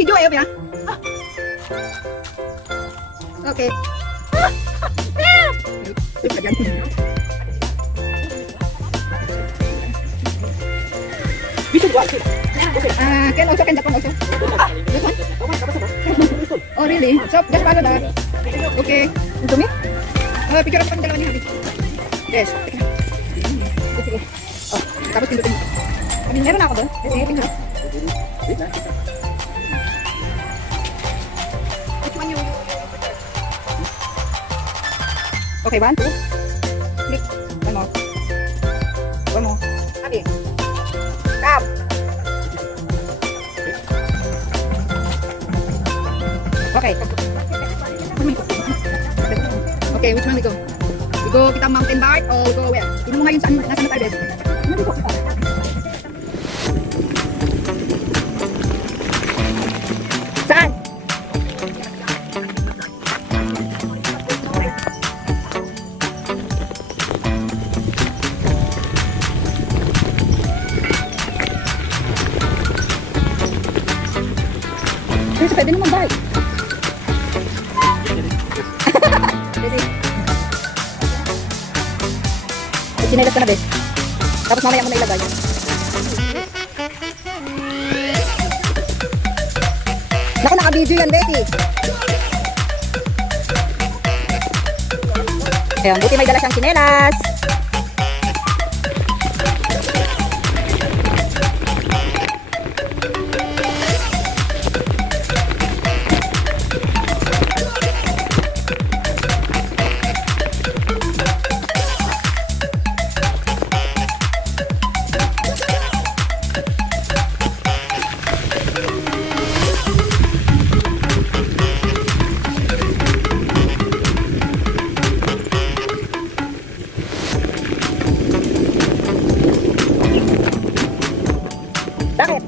Video ayo ya. Oke. Bisa buat. Can also can Japan also. This one? Oh really? So just follow that. Okay. Untuk me? Picture apa dalawa ni habis. Yes. Sige. Oh, tapos pindutin. Kami meron ako doon. Kasi picture. Which one you? Okay, 1, 2. Click. One more. One more. Abi. Come. Okay. Okay, which one we go? We go kita mountain bike or we go where? Ini mo ngayon saan nasa na tayo, Bes? Saan? Kasi pwede naman bike. Sinelas ka na, Bes. Tapos mamaya mo na ilagay. Naku, naka-video yan, Besi. Ayan, buti may dala siyang sinelas. Bakit?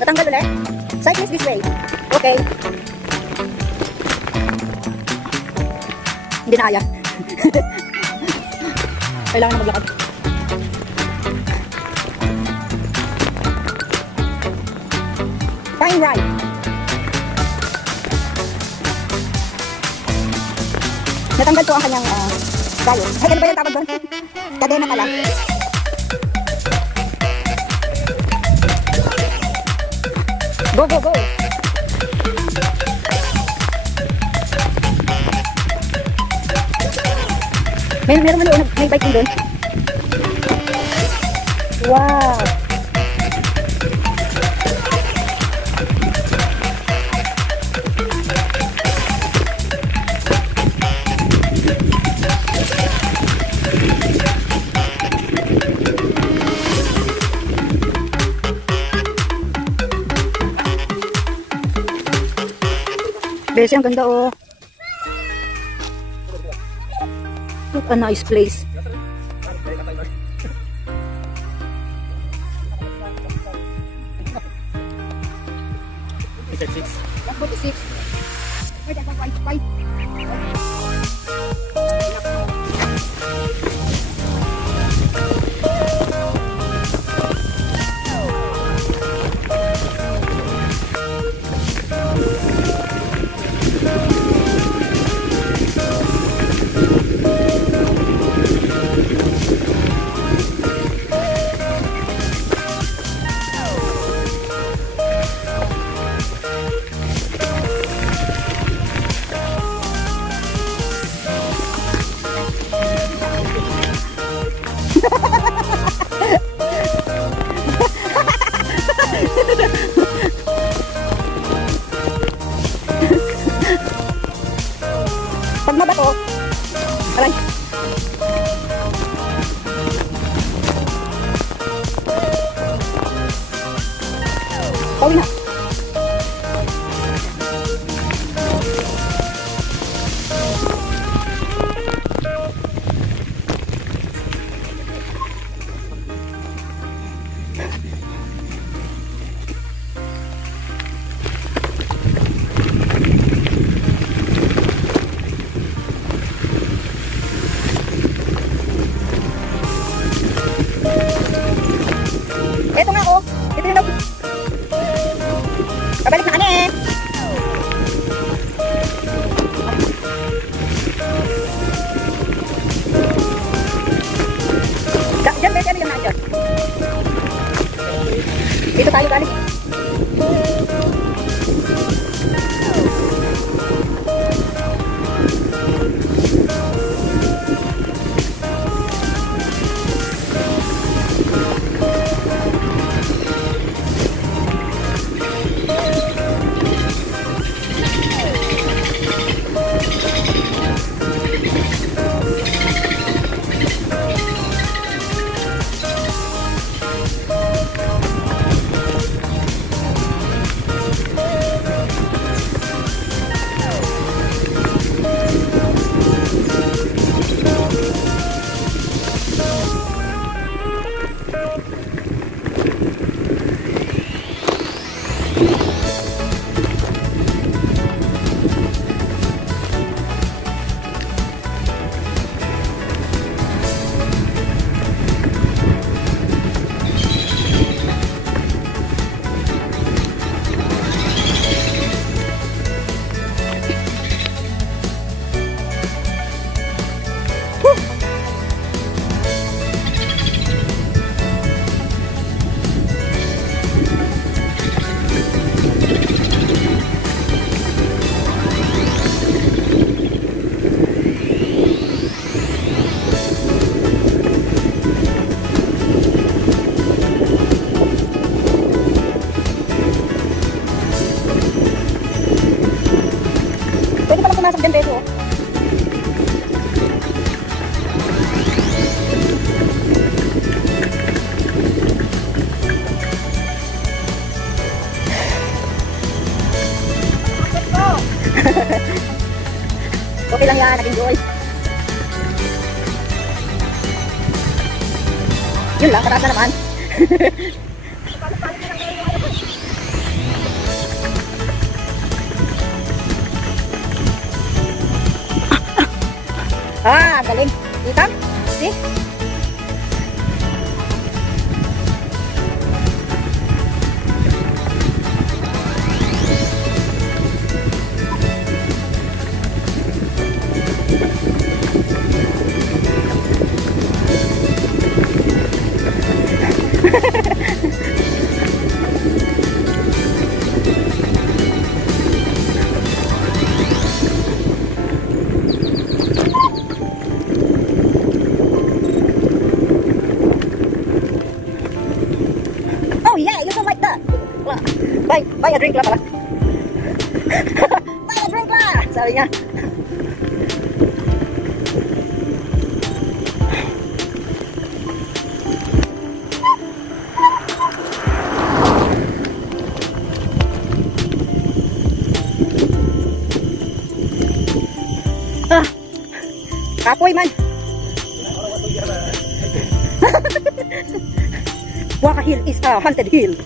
Natanggal ulit? Cyclist this way. Okay. Hindi na kaya. Kailangan na maglakad. Fine ride. Natanggal po ang kanyang tayo. Ay, ano ba yung tawag doon? Kadena pala. Go, go, go! Meron man doon, may bike doon. Wow! Besi, ang ganda oh. What a nice place. Pag mabato, aray. Tawin na. Ito nga oh. Ito yung Dito tayo galing. Pumasok din beso. Okay lang yan, nag-enjoy. Yun lang, kataas na naman. Galing. Kita? See? Buy a drink lah pala. Buy a drink lah, sabi niya. Kapoy man. Waka Hill is a haunted hill.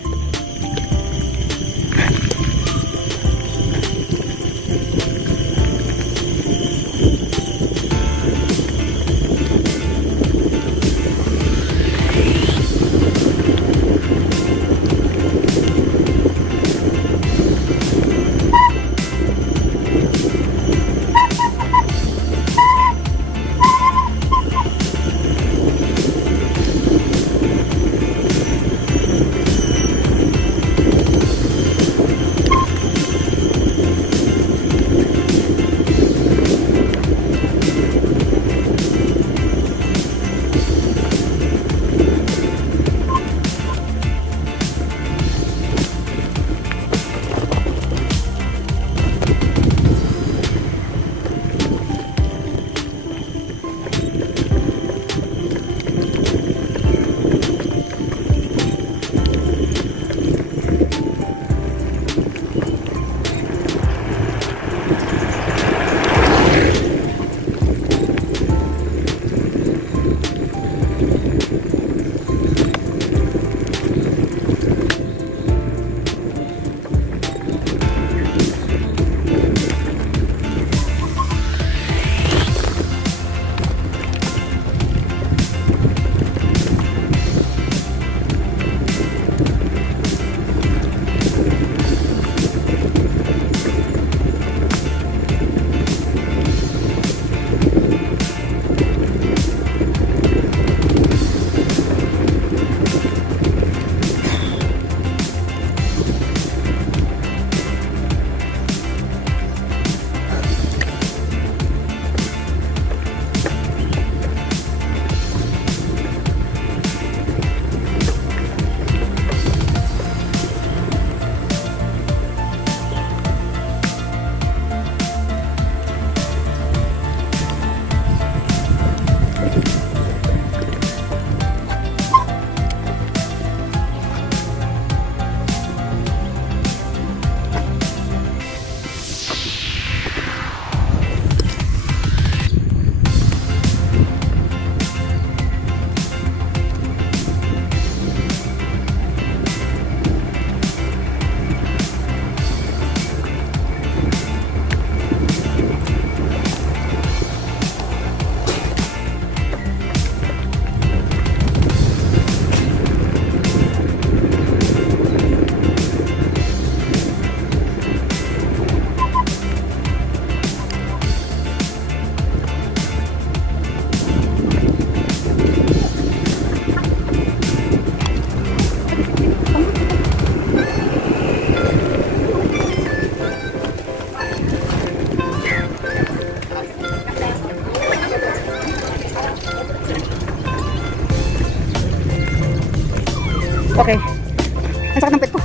Okay. Ang sakit ng pet ko.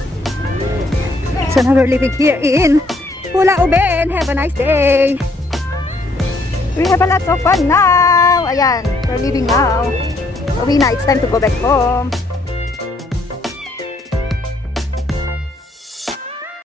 So now we're living here in Pula Uben. Have a nice day. We have a lot of fun now. Ayan, we're leaving now. Uwi na. It's time to go back home.